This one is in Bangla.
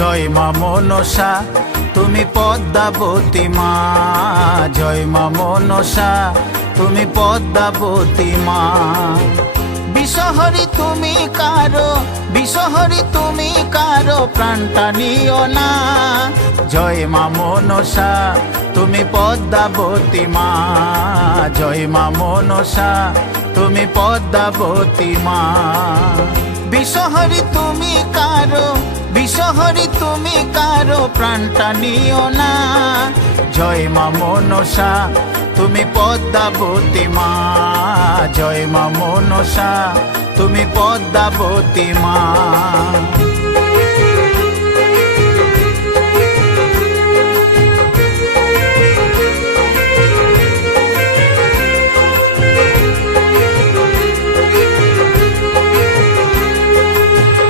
জয় মা মনসা তুমি পদ্মাবতী মা, জয় মা মনসা তুমি পদ্মাবতী মা। বিষহরি তুমি কারো, বিষহরি তুমি কারো প্রাণটা নিও না। জয় মা মনসা তুমি পদ্মাবতী মা, জয় মা মনসা তুমি পদ্মাবতী মা। বিষহরি তুমি কারো, বিষহরি তুমি কারো প্রাণটা নিও না। জয় মা মনসা তুমি পদ্মাবতী মা, জয় মা মনসা তুমি পদ্মাবতী মা।